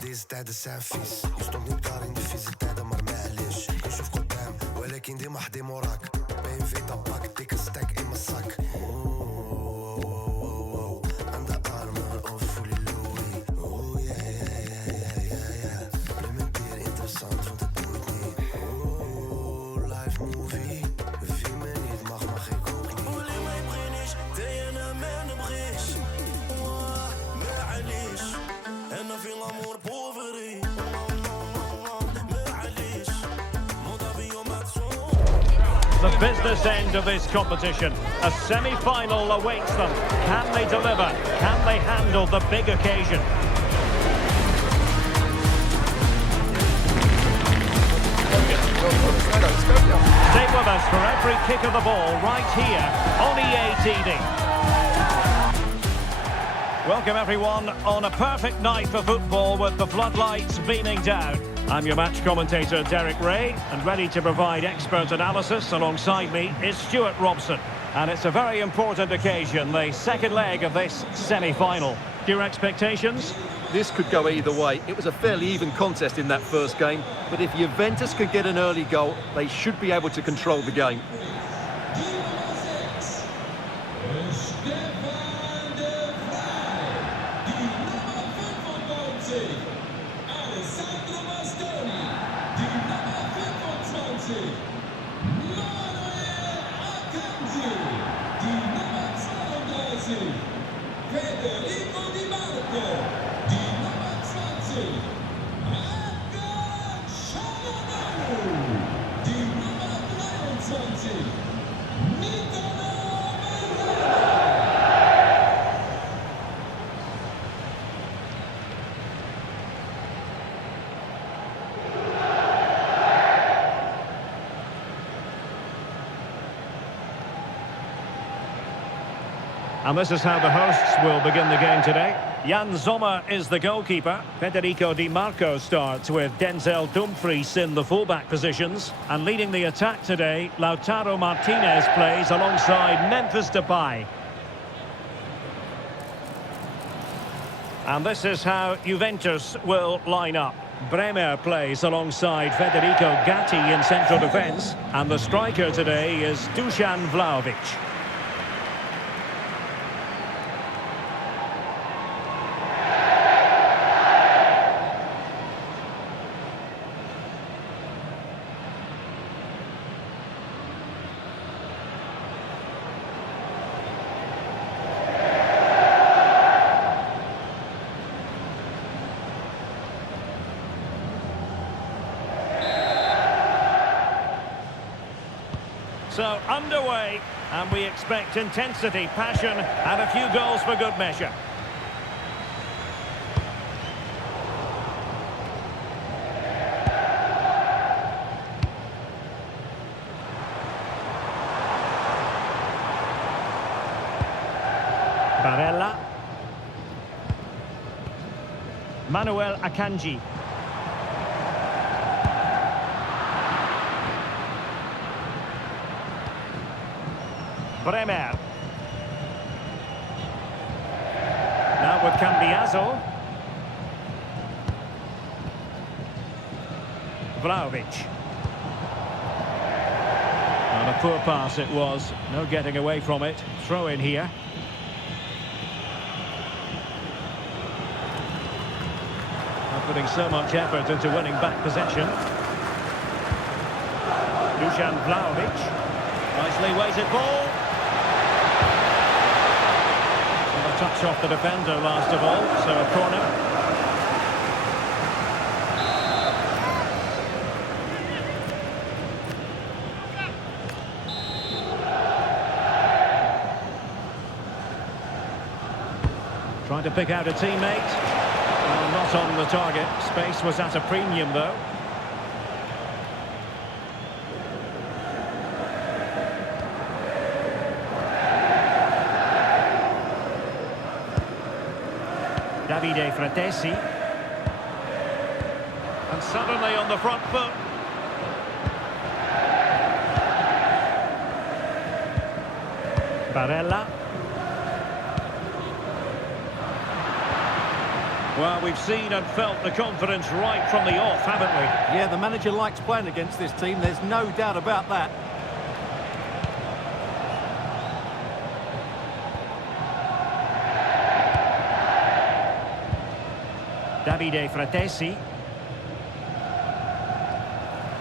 deze tijden zijn vies. Je stond niet klaar in de vieze tijden, maar معليش. نشوف قدام ولكن ديما حدي موراك. PNV tabak, dikke stek in mijn zak. Aan de armen of fully Louis. Oh yeah. Implementeer interessant, want het boeit niet. Live movie. Wie me niet mag ik ook niet. Volley mij brinish, tegen een man op gis. معليش أنا في الأمور بوفري. The business end of this competition. A semi-final awaits them. Can they deliver? Can they handle the big occasion? Stay with us for every kick of the ball right here on EA TV. Welcome everyone on a perfect night for football with the floodlights beaming down. I'm your match commentator Derek Ray, and ready to provide expert analysis alongside me is Stuart Robson. And it's a very important occasion, the second leg of this semi-final. Your expectations? This could go either way. It was a fairly even contest in that first game, but if Juventus could get an early goal, they should be able to control the game. And this is how the hosts will begin the game today. Jan Sommer is the goalkeeper. Federico Di Marco starts with Denzel Dumfries in the fullback positions. And leading the attack today, Lautaro Martinez plays alongside Memphis Depay. And this is how Juventus will line up. Bremer plays alongside Federico Gatti in central defence. And the striker today is Dusan Vlahovic. So underway, and we expect intensity, passion, and a few goals for good measure. Barella. Manuel Akanji. Bremer. Now with Cambiaso. Vlahovic. And a poor pass it was. No getting away from it. Throw in here. Not putting so much effort into winning back possession. Dusan Vlahovic. Nicely weighted ball. And a touch off the defender last of all, so a corner. Trying to pick out a teammate. Well, not on the target. Space was at a premium though. Davide Fratesi. And suddenly on the front foot. Barella. Well, we've seen and felt the confidence right from the off, haven't we? Yeah, the manager likes playing against this team, there's no doubt about that. Davide Fratesi.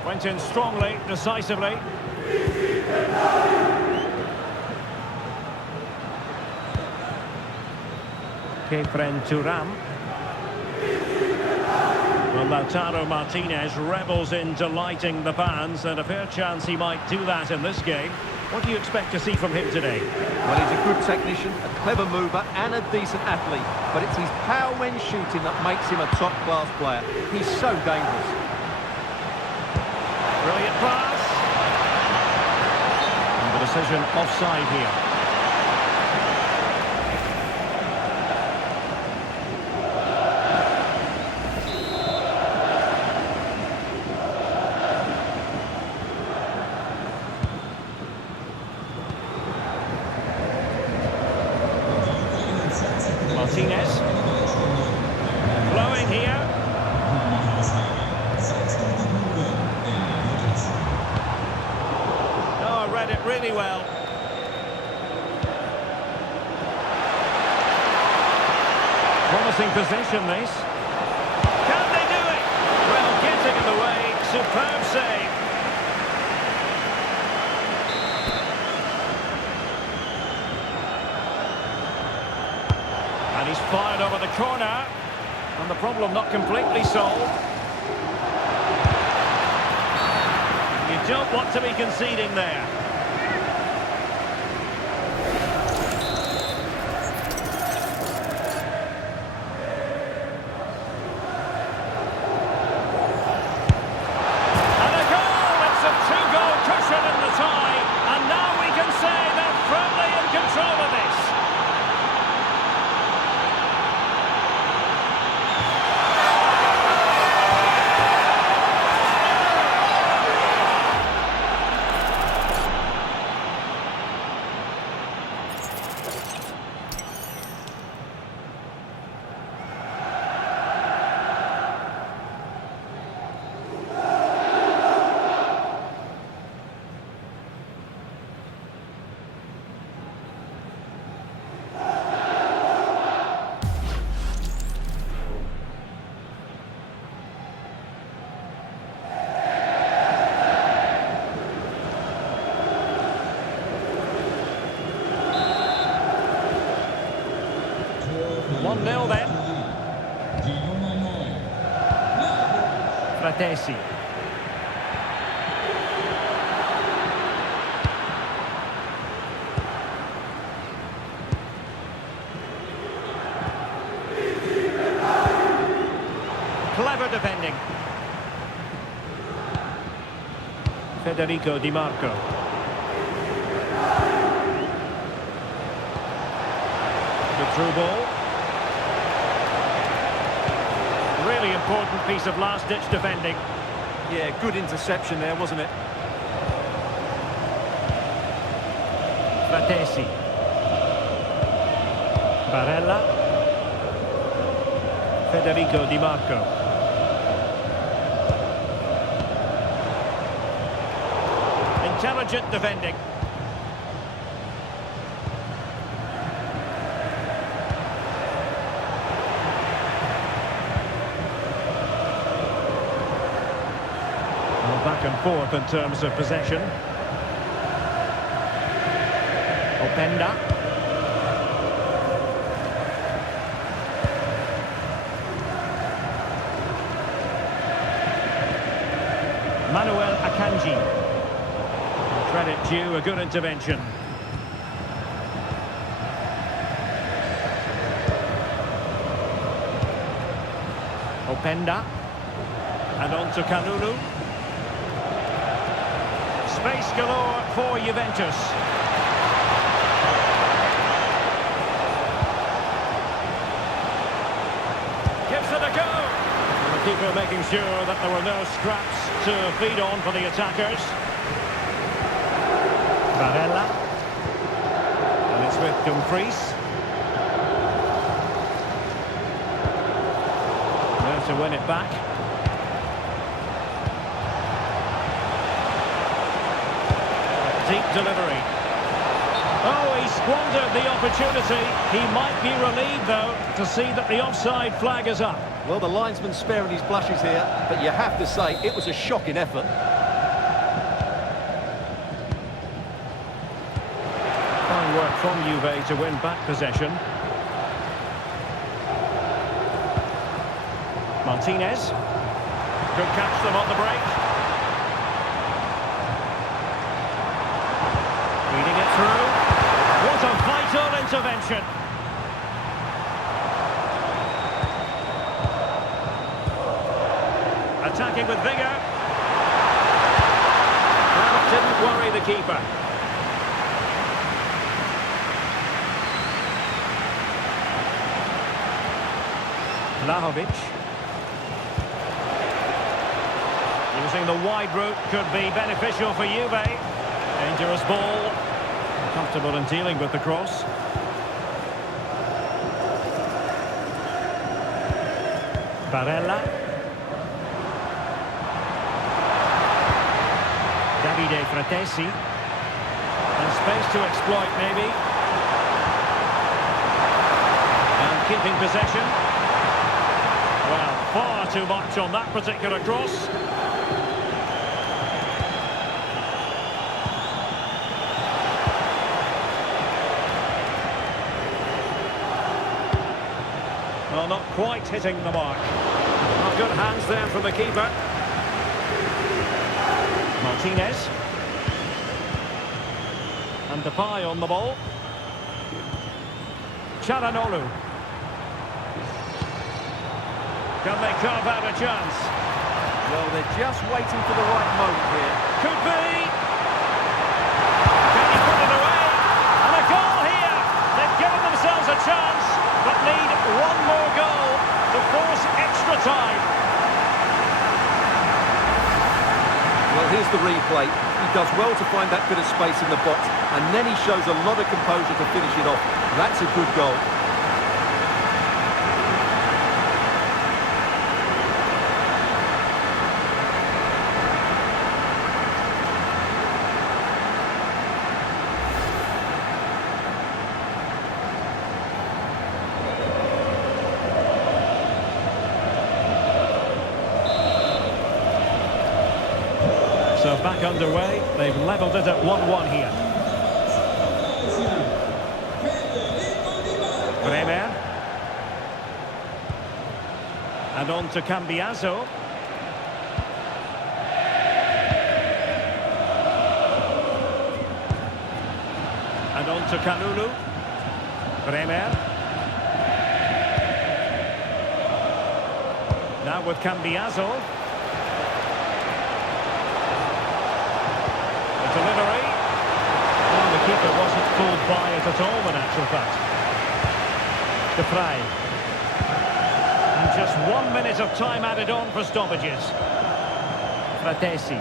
Went in strongly, decisively. Kefren Turam. Well, Lautaro Martinez revels in delighting the fans, and a fair chance he might do that in this game. What do you expect to see from him today? Well, he's a good technician, a clever mover and a decent athlete. But it's his power when shooting that makes him a top-class player. He's so dangerous. Brilliant pass. And the decision offside here. Martinez. Flowing here. Oh, read it really well. Promising position, this. Can they do it? Well, getting in the way. Superb save. And he's fired over the corner. And the problem not completely solved. You don't want to be conceding there. And a goal! It's a two-goal cushion in the tie. And now we can say they're firmly in control of this. Nil then. Fratesi. Clever defending. Federico Di Marco. The through ball. Really important piece of last-ditch defending. Yeah, good interception there, wasn't it? Fratesi. Barella. Federico Di Marco. Intelligent defending. Back and forth in terms of possession. Openda. Manuel Akanji. Credit due, a good intervention. Openda. And on to Kalulu. Space galore for Juventus. Gives it a go. And the keeper making sure that there were no scraps to feed on for the attackers. Barella. And it's with Dumfries. to win it back. Deep delivery. Oh, he squandered the opportunity. He might be relieved, though, to see that the offside flag is up. Well, the linesman's sparing his blushes here, but you have to say it was a shocking effort. Fine work from Juve to win back possession. Martinez. Could catch them on the break. Reading it through. What a vital intervention. Attacking with vigour. That didn't worry the keeper. Vlahovic. Using the wide route could be beneficial for Juve. Dangerous ball. Comfortable in dealing with the cross. Barella. Davide Fratesi. And space to exploit, maybe. And keeping possession. Well, far too much on that particular cross. Well, not quite hitting the mark. Well, good hands there from the keeper. Martinez. And Depay on the ball. Çalhanoğlu. Can they carve out a chance? Well, they're just waiting for the right moment here. Could be. Can he put it away? And a goal here. They've given themselves a chance, but need one more goal to force extra time. Well, here's the replay. He does well to find that bit of space in the box, and then he shows a lot of composure to finish it off. That's a good goal. So back underway, they've levelled it at 1-1 here. Bremer. And on to Cambiaso. And on to Kalulu. Bremer. Now with Cambiaso. Delivery. Well, the keeper wasn't fooled by it at all, in actual fact. De Vrij. And just 1 minute of time added on for stoppages. Fratesi.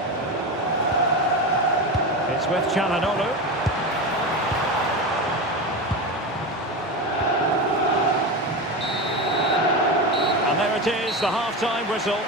It's with Çalhanoğlu. And there it is, the half-time whistle.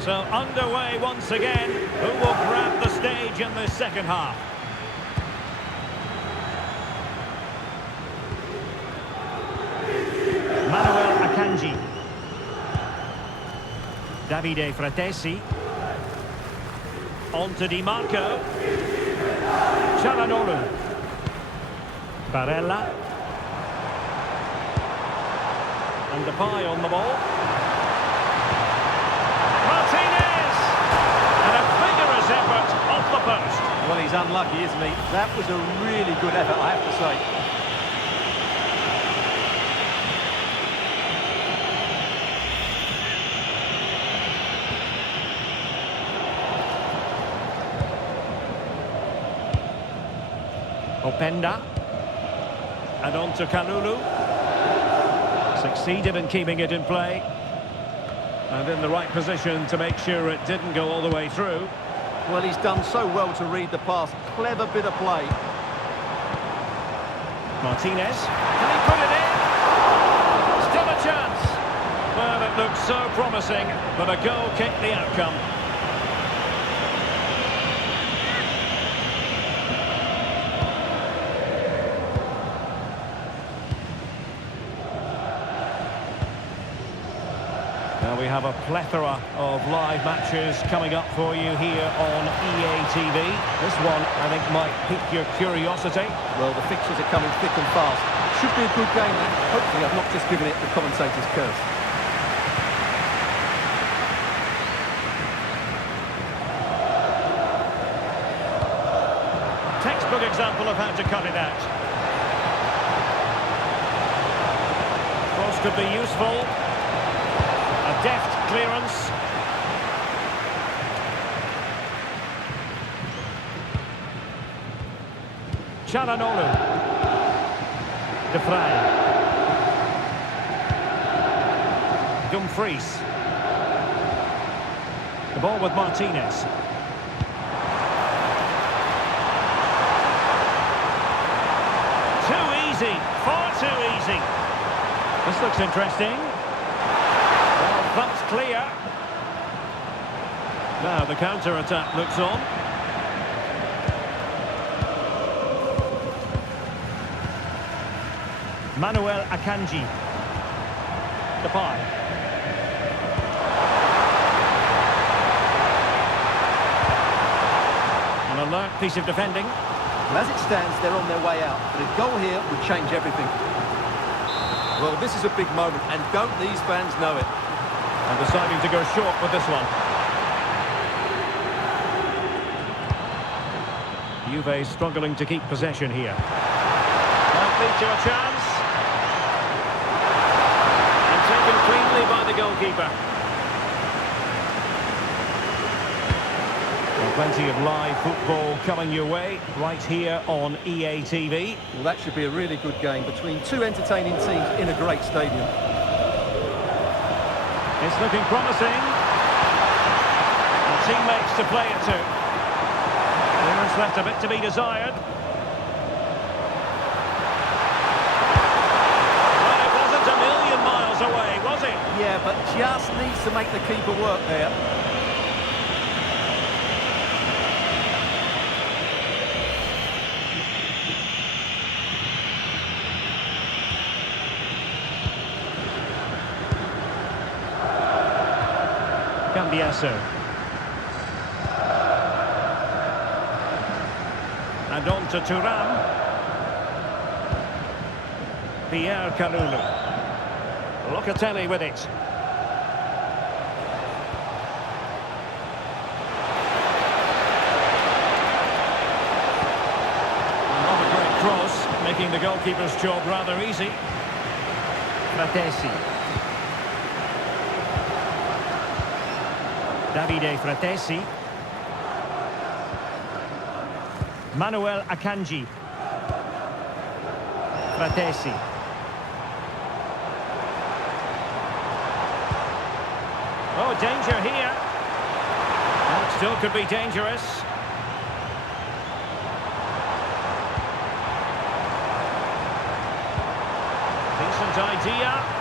So underway once again. Who will grab the stage in this second half? Manuel Akanji. Davide Fratesi. On to Di Marco. Çalhanoğlu. Barella. And Depay on the ball. Martinez! And a vigorous effort off the post. Well, he's unlucky, isn't he? That was a really good effort, I have to say. Openda. And on to Kalulu. Succeeded in keeping it in play. And in the right position to make sure it didn't go all the way through. Well, he's done so well to read the pass. Clever bit of play. Martinez. Can he put it in? Still a chance. Well, it looked so promising, but a goal kicked the outcome. Now we have a plethora of live matches coming up for you here on EA TV. This one, I think, might pique your curiosity. Well, the fixtures are coming thick and fast. Should be a good game, then. Hopefully I've not just given it the commentator's curse. Textbook example of how to cut it out. Cross could be useful. A deft clearance. Çalhanoğlu. De Vrij. Dumfries. The ball with Martinez. Too easy. Far too easy. This looks interesting. That's clear. Now the counter-attack looks on. Manuel Akanji. Depay. An alert piece of defending. Well, as it stands, they're on their way out. But a goal here would change everything. Well, this is a big moment, and don't these fans know it? And deciding to go short with this one. Juve struggling to keep possession here. Might lead to a chance. And taken cleanly by the goalkeeper. Well, plenty of live football coming your way right here on EA TV. Well, that should be a really good game between two entertaining teams in a great stadium. It's looking promising. And teammates to play it to. Clearance left a bit to be desired. Well, it wasn't a million miles away, was it? Yeah, but just needs to make the keeper work there. And on to Thuram. Pierre Kalulu. Locatelli with it. Not a great cross, making the goalkeeper's job rather easy. Fratesi. Davide Fratesi. Manuel Akanji. Fratesi. Oh, danger here. That still could be dangerous. Decent idea.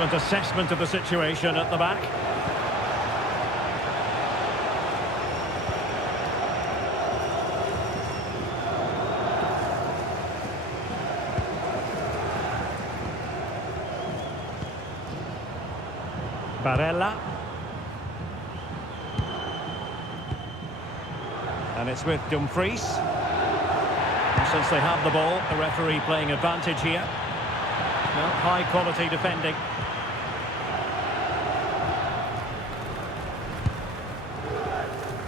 Excellent assessment of the situation at the back. Barella. And it's with Dumfries. And since they have the ball, the referee playing advantage here. Well, high quality defending.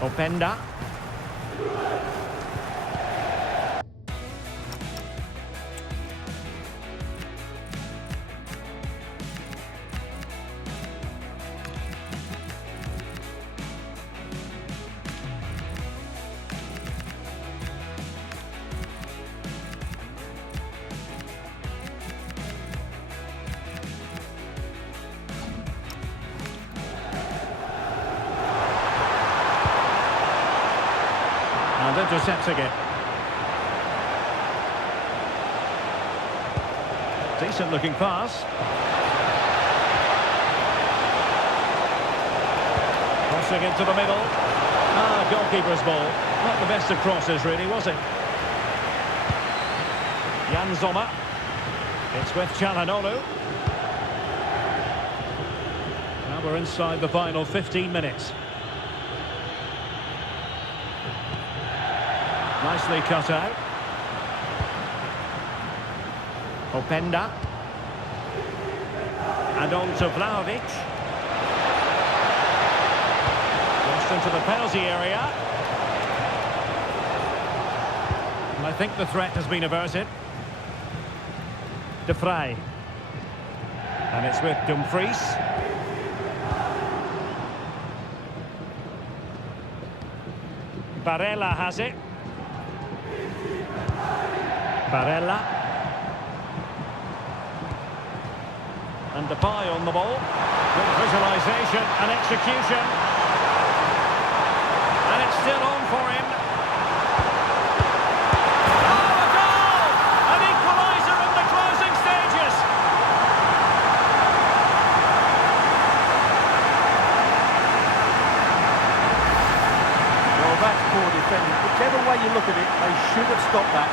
Openda. And intercepting it. Decent looking pass. Crossing into the middle. Goalkeeper's ball. Not the best of crosses really, was it? Jan Sommer. It's with Çalhanoğlu. Now we're inside the final 15 minutes. Nicely cut out. Openda. And on to Vlahovic. Just into the penalty area. And I think the threat has been averted. De Vrij. And it's with Dumfries. Barella has it. Barella. And Depay on the ball. Good visualisation and execution. And it's still on for him. Oh, a goal! An equaliser in the closing stages. Well, that's poor defending. Whichever way you look at it, they should have stopped that.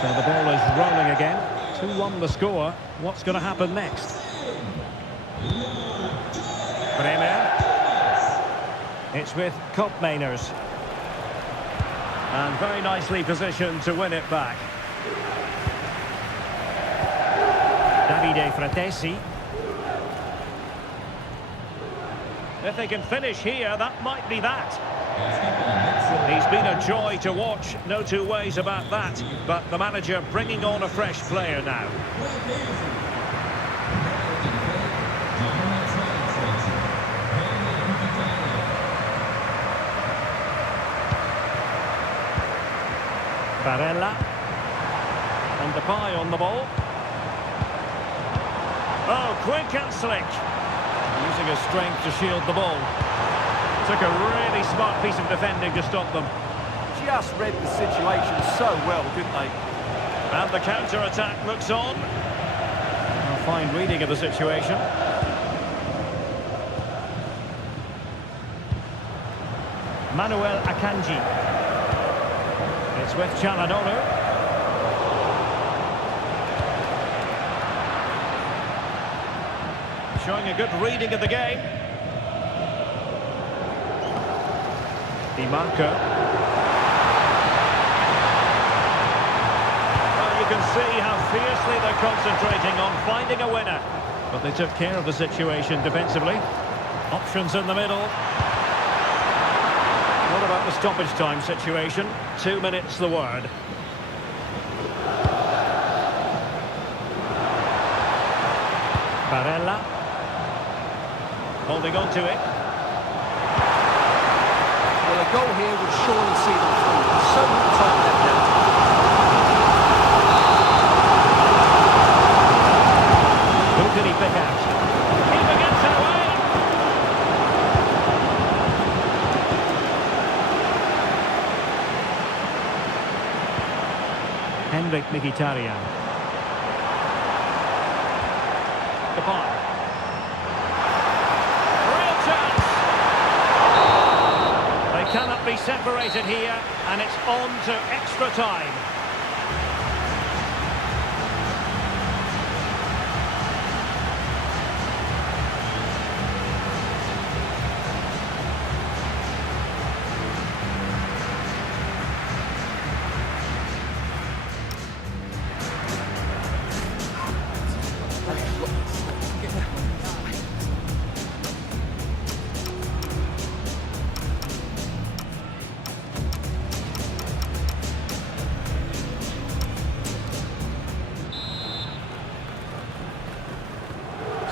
So the ball is rolling again. 2-1 the score. What's going to happen next? Bremer. It's with Koopmeiners. And very nicely positioned to win it back. Davide Fratesi. If they can finish here, that might be that. He's been a joy to watch, no two ways about that. But the manager bringing on a fresh player now. Barella. And Depay on the ball. Oh, quick and slick. Using his strength to shield the ball. Took a really smart piece of defending to stop them. Just read the situation so well, didn't they? And the counter-attack looks on. A fine reading of the situation. Manuel Akanji. It's with Çalhanoğlu. Showing a good reading of the game. Di Marco. Well, you can see how fiercely they're concentrating on finding a winner. But they took care of the situation defensively. Options in the middle. What about the stoppage time situation? 2 minutes the word. Barella. Holding on to it. Well, a goal here would surely see them through. So little time left now. Who did he pick out? Keeper gets it away. Henrik Mkhitaryan. Coppa. Real chance. They cannot be separated here, and it's on to extra time.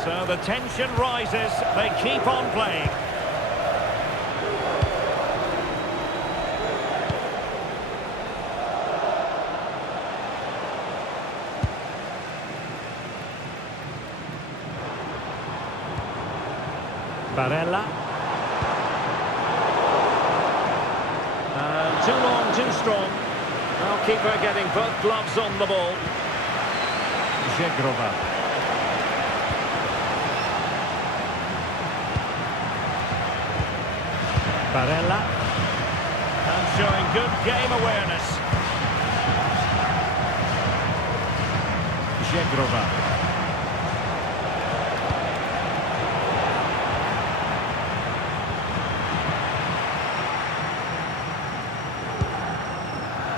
So the tension rises, they keep on playing. Barella. And too long, too strong. Well, keeper getting both gloves on the ball. Żegrova. Barella, and showing good game awareness. Żegrova.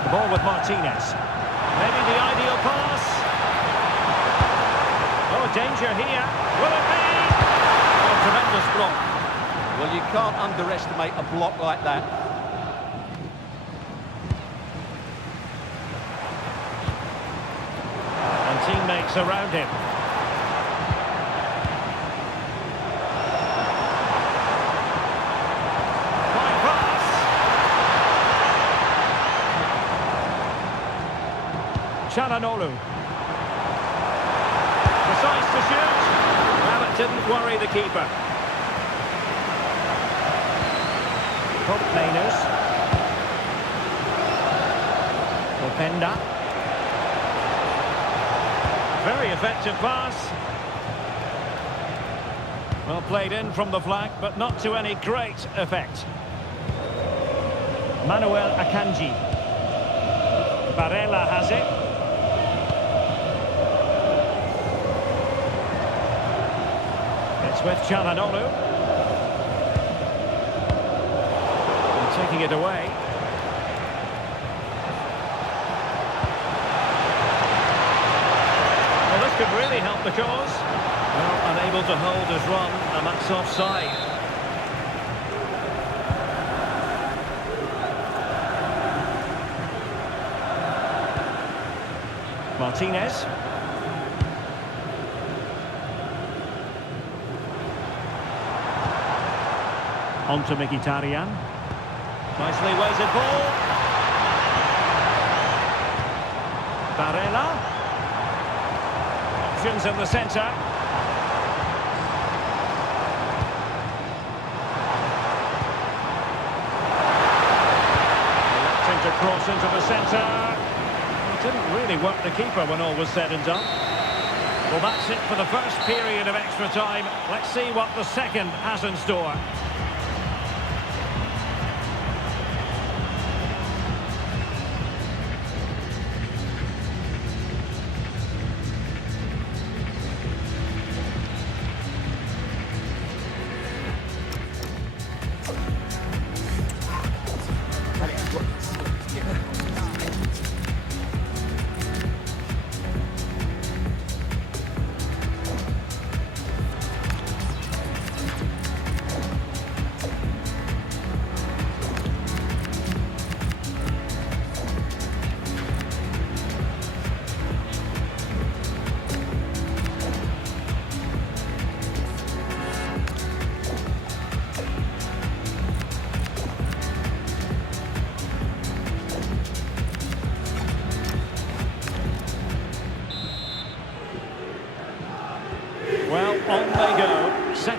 The ball with Martinez. Maybe the ideal pass. Oh, danger here. Will it be? Oh, tremendous block. Well, you can't underestimate a block like that. And teammates around him. Fine pass. Çalhanoğlu. Precise to shoot. Well, it didn't worry the keeper. Mainers. Openda. Very effective pass. Well played in from the flank, but not to any great effect. Manuel Akanji. Barella has it. It's with Çalhanoğlu. Taking it away. Well, this could really help the cause. Well, unable to hold his run, and that's offside. Martinez. On to Mkhitaryan. Nicely weighted ball. Barella. Options in the centre. Electing to cross into the centre. It didn't really work the keeper when all was said and done. Well, that's it for the first period of extra time. Let's see what the second has in store.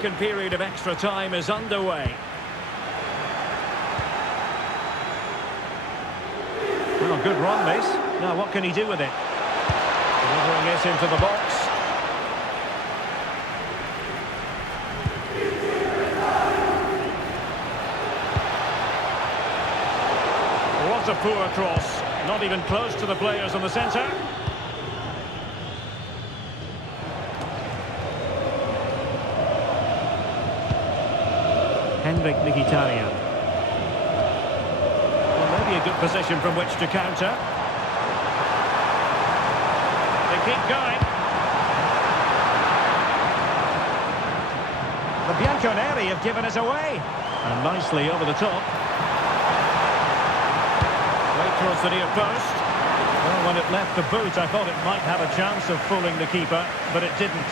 second period of extra time is underway. Well, good run, this. Now, what can he do with it? Delivering it into the box. What a poor cross. Not even close to the players in the centre. Henrik Mkhitaryan. Well, maybe a good position from which to counter. They keep going. The Bianconeri have given us away. And nicely over the top. Right towards the near post. Well, when it left the boot, I thought it might have a chance of fooling the keeper, but it didn't.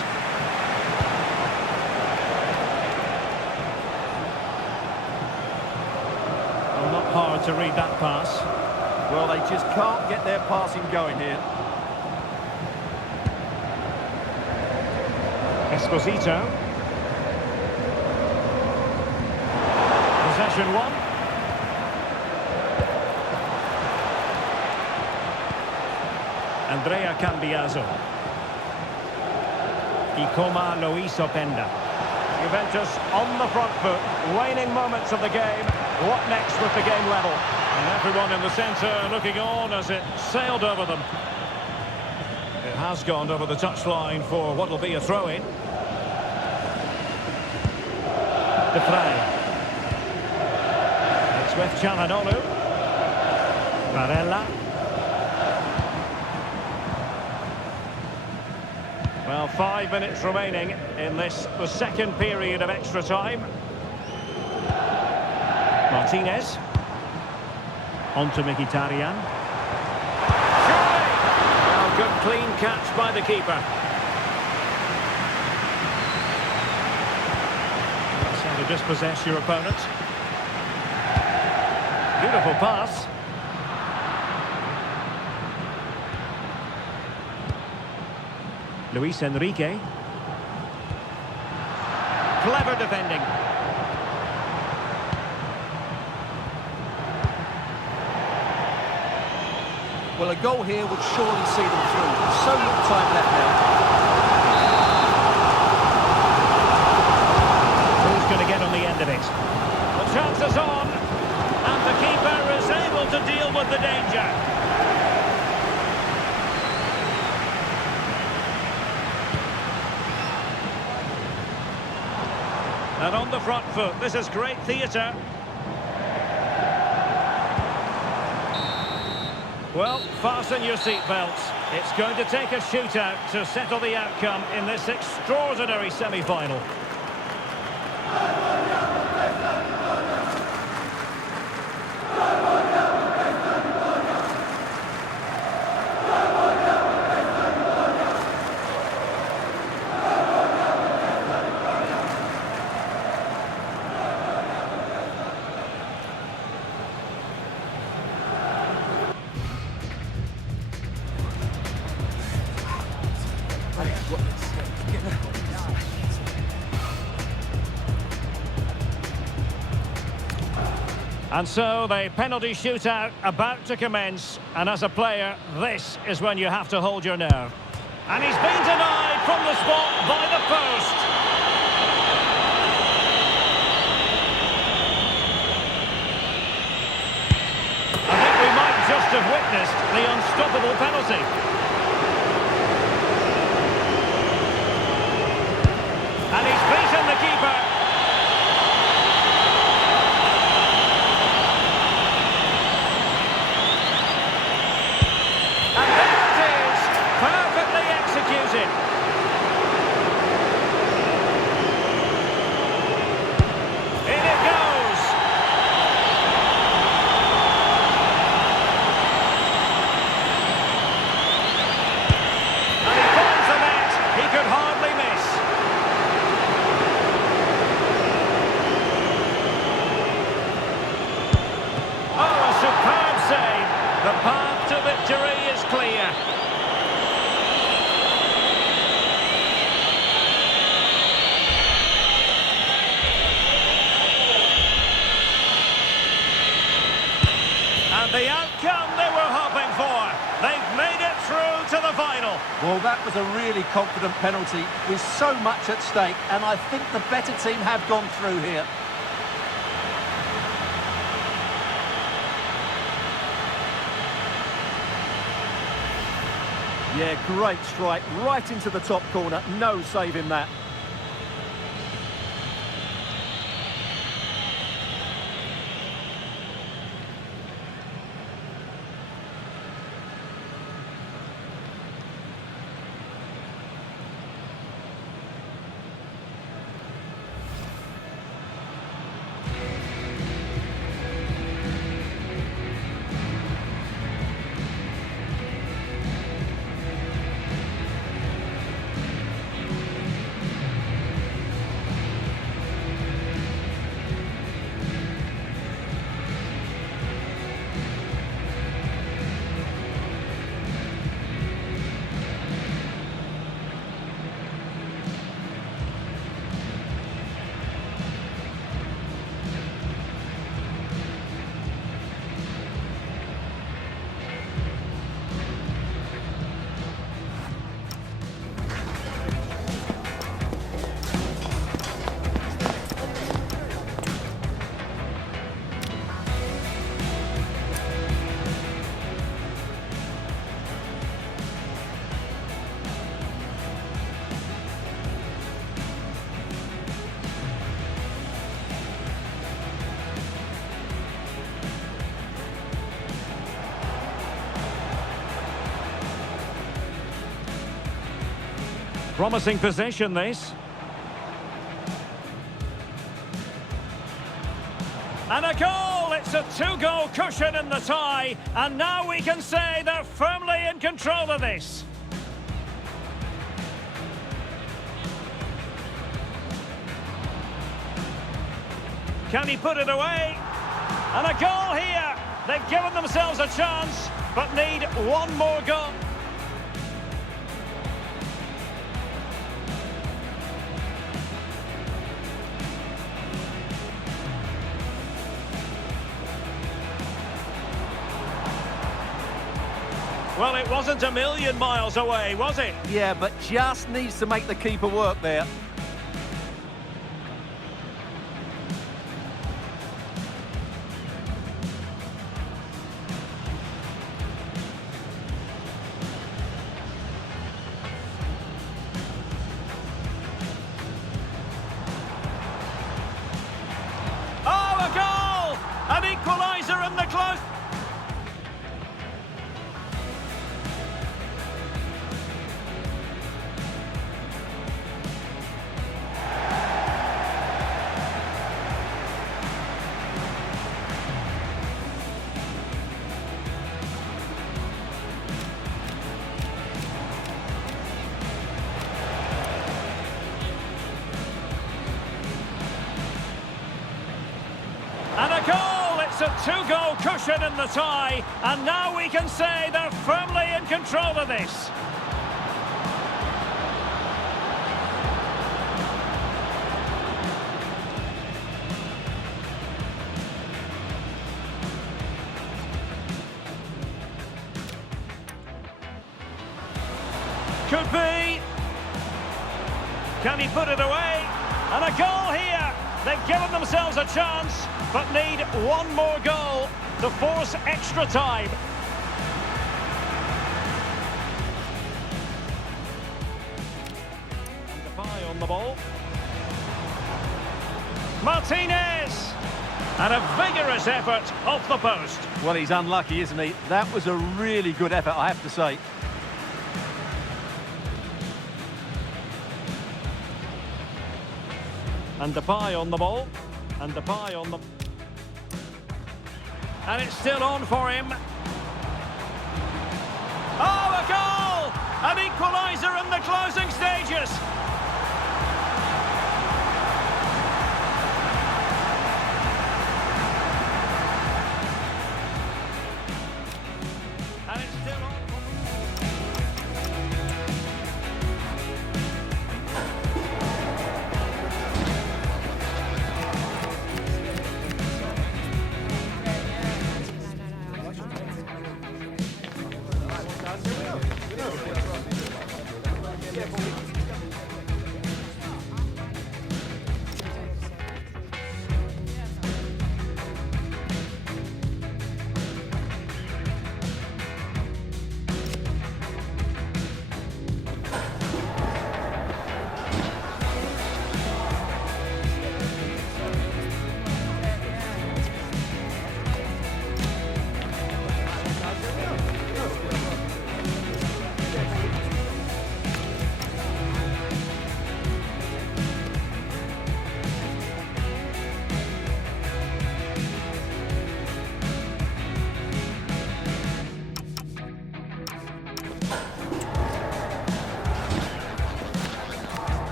Well, not hard to read that pass. Well, they just can't get their passing going here. Esposito. Possession one. Andrea Cambiaso. Ikoma Luis Openda. Juventus on the front foot, waning moments of the game. What next with the game level? And everyone in the centre looking on as it sailed over them. It has gone over the touchline for what will be a throw-in. De Vrij. It's with Çalhanoğlu. Barella. Well, 5 minutes remaining in this, the second period of extra time. Martinez. On to Mkhitaryan. Surely! Well, good clean catch by the keeper. That's how to dispossess your opponent. Beautiful pass. Luis Enrique. Clever defending. Well, a goal here would surely see them through. So little time left now. Who's going to get on the end of it? The chance is on, and the keeper is able to deal with the danger. And on the front foot, this is great theatre. Well, fasten your seatbelts. It's going to take a shootout to settle the outcome in this extraordinary semi-final. And so the penalty shootout about to commence, and as a player, this is when you have to hold your nerve. And he's been denied from the spot by the post. I think we might just have witnessed the unstoppable penalty. And he's beaten the keeper. Executed. In it goes. And he finds the net. He could hardly miss. Oh, a superb save. The path to victory is clear. And the outcome they were hoping for. They've made it through to the final. Well, that was a really confident penalty with so much at stake, and I think the better team have gone through here. Yeah, great strike, right into the top corner, no saving that. Promising possession, this. And a goal! It's a two-goal cushion in the tie. And now we can say they're firmly in control of this. Can he put it away? And a goal here! They've given themselves a chance, but need one more goal. Well, it wasn't a million miles away, was it? Yeah, but just needs to make the keeper work there. Oh, a goal! An equaliser in the close. And a goal! It's a two-goal cushion in the tie. And now we can say they're firmly in control of this. Could be. Can he put it away? And a goal here. They've given themselves a chance, but need one more goal to force extra time. And Depay on the ball. Martinez! And a vigorous effort off the post. Well, he's unlucky, isn't he? That was a really good effort, I have to say. And Depay on the ball. And Depay on the... And it's still on for him. Oh, a goal! An equaliser in the closing stages.